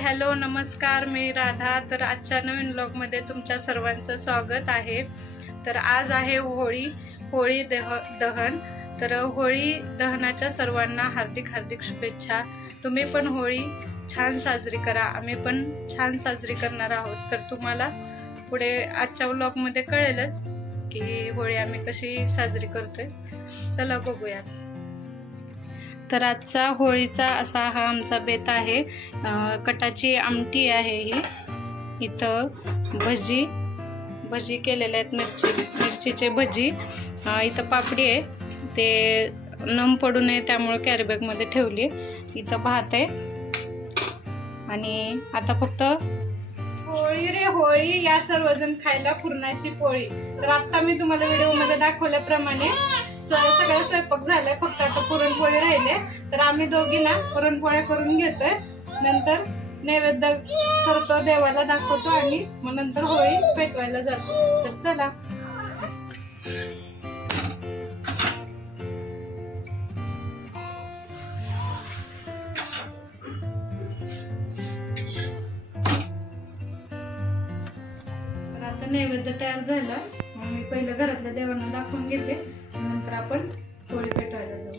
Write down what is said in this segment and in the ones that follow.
Hello नमस्कार, मी राधा. तर आजच्या नवीन ब्लॉगमध्ये तुमच्या सर्वांचं स्वागत आहे. तर आज आहे होळी दहन. तर होळी दहनाच्या सर्वांना हार्दिक हार्दिक शुभेच्छा. तुम्ही पण होळी छान साजरी करा, आम्ही पण छान साजरी करणार आहोत. तर तुम्हाला पुढे आजच्या ब्लॉगमध्ये कळेलच की होळी आम्ही कशी साजरी करतोय. चला बघूयात. तर आजचा होळीचा असा हा आमचा बेत आहे. कटाची आमटी आहे ही. इथं भजी केलेल्या आहेत, मिरचीचे भजी. इथं पापडी आहे, ते नम पडू नये त्यामुळे कॅरीबॅगमध्ये ठेवली. इथं भात आहे आणि आता फक्त होळी रे होळी या सर्वजण खायला पुरणाची पोळी. तर आता मी तुम्हाला व्हिडिओमध्ये दाखवल्याप्रमाणे सगळं स्वयंपाक झालाय, फक्त आता पुरणपोळी राहिले. तर आम्ही दोघी ना पुरणपोळ्या करून घेतोय, नंतर नैवेद्य करतो, देवाला दाखवतो आणि मग नंतर होळी पेटवायला जातो. तर चला. तर आता नैवेद्य तयार झाला. मी पहिलं घरातल्या देवांना दाखवून घेते, नंतर आपण होळी पेटवायला जाऊ.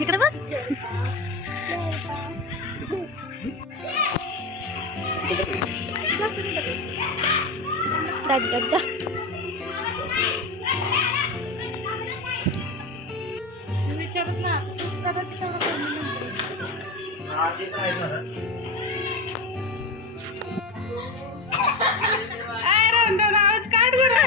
इकडे बघ. दाग दाग दाग. विचारत ना आवाज काढ जरा.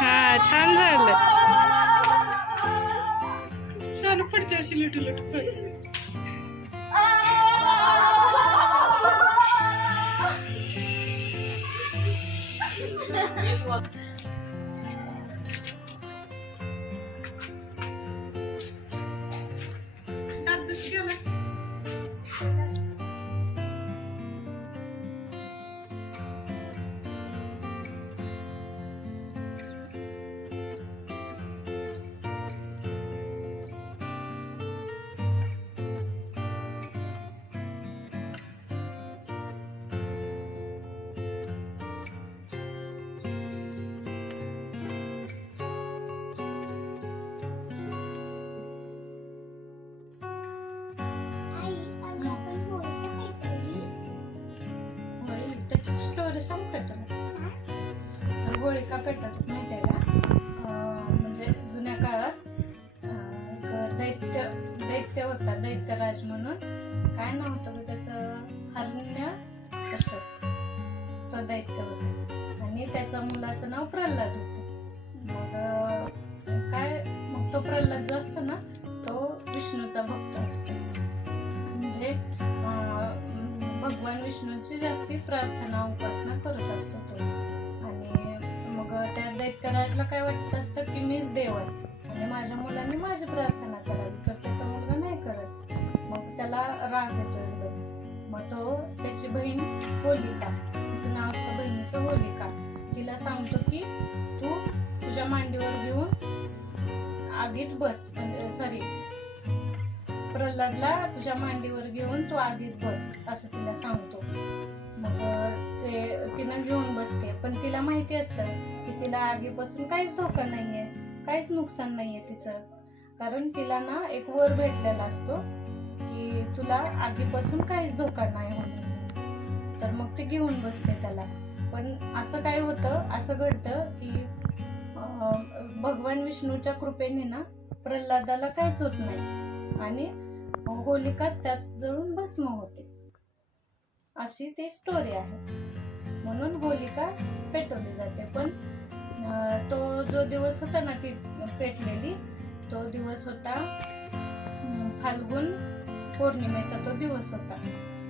हा छान झालं. शालू पुढच्या वर्षी लुटू लुटू. त्याची स्टोरी सांग का तुला? तर होळिका पेटवतात माहिती आहे का? म्हणजे जुन्या काळात एक दैत्य होता, दैत्यराज म्हणून. काय नाव होतं ग त्याचं? हिरण्यकश्यप. तो दैत्य होता आणि त्याच्या मुलाचं नाव प्रल्हाद होतं. मग तो प्रल्हाद जो असतो ना, तो विष्णूचा भक्त असतो. म्हणजे भगवान विष्णूची जास्ती प्रार्थना उपासना करत असतो तो. आणि मग त्या दैत्यराजला काय वाटत असतं की मीच देव आहे आणि माझ्या मुलांनी माझी प्रार्थना करावी, तर त्याचा मुलगा नाही करत. मग त्याला राग येतो एकदम. मग तो त्याची बहीण होलिका, तिचं नाव असतं बहिणीचं होलिका, तिला सांगतो की तू तुझ्या मांडीवर घेऊन आगीत बस. म्हणजे प्रल्हादला तुझ्या मांडीवर घेऊन तू आगीत बस असं तिला सांगतो. मग तिनं घेऊन बसते, पण तिला माहिती असतं की तिला आगीपासून काहीच धोका नाहीये, काहीच नुकसान नाहीये तिचं. कारण तिला ना एक वर भेटलेला असतो की तुला आगीपासून काहीच धोका नाही होणार. तर मग ती घेऊन बसते त्याला. पण असं काय होतं, असं घडतं की भगवान विष्णूच्या कृपेने ना प्रल्हादाला काहीच होत नाही आणि होलिकाच त्यात जळून भस्म होते. अशी ती स्टोरी आहे. म्हणून होलिका पेटवली जाते. पण तो जो दिवस होता ना ती पेटलेली, तो दिवस होता फाल्गुन पौर्णिमेचा तो दिवस होता.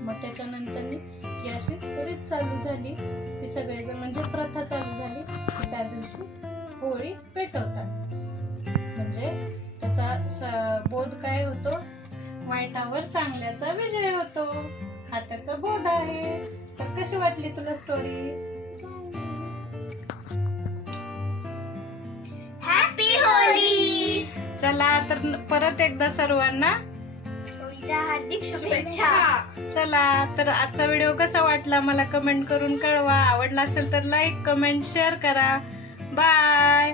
मग त्याच्यानंतर ही अशीच रीत चालू झाली की सगळेजण, म्हणजे प्रथा चालू झाली की त्या दिवशी होळी पेटवतात. म्हणजे त्याचा बोध काय होतो? वाईटावर चांगल्याचा विजय होतो, हा त्याचा बोध आहे. तर कशी वाटली तुला स्टोरी? Happy Holy. चला तर परत एकदा सर्वांना होळीच्या हार्दिक शुभेच्छा. चला तर आजचा व्हिडिओ कसा वाटला मला कमेंट करून कळवा. आवडला असेल तर लाईक, कमेंट, शेअर करा. बाय.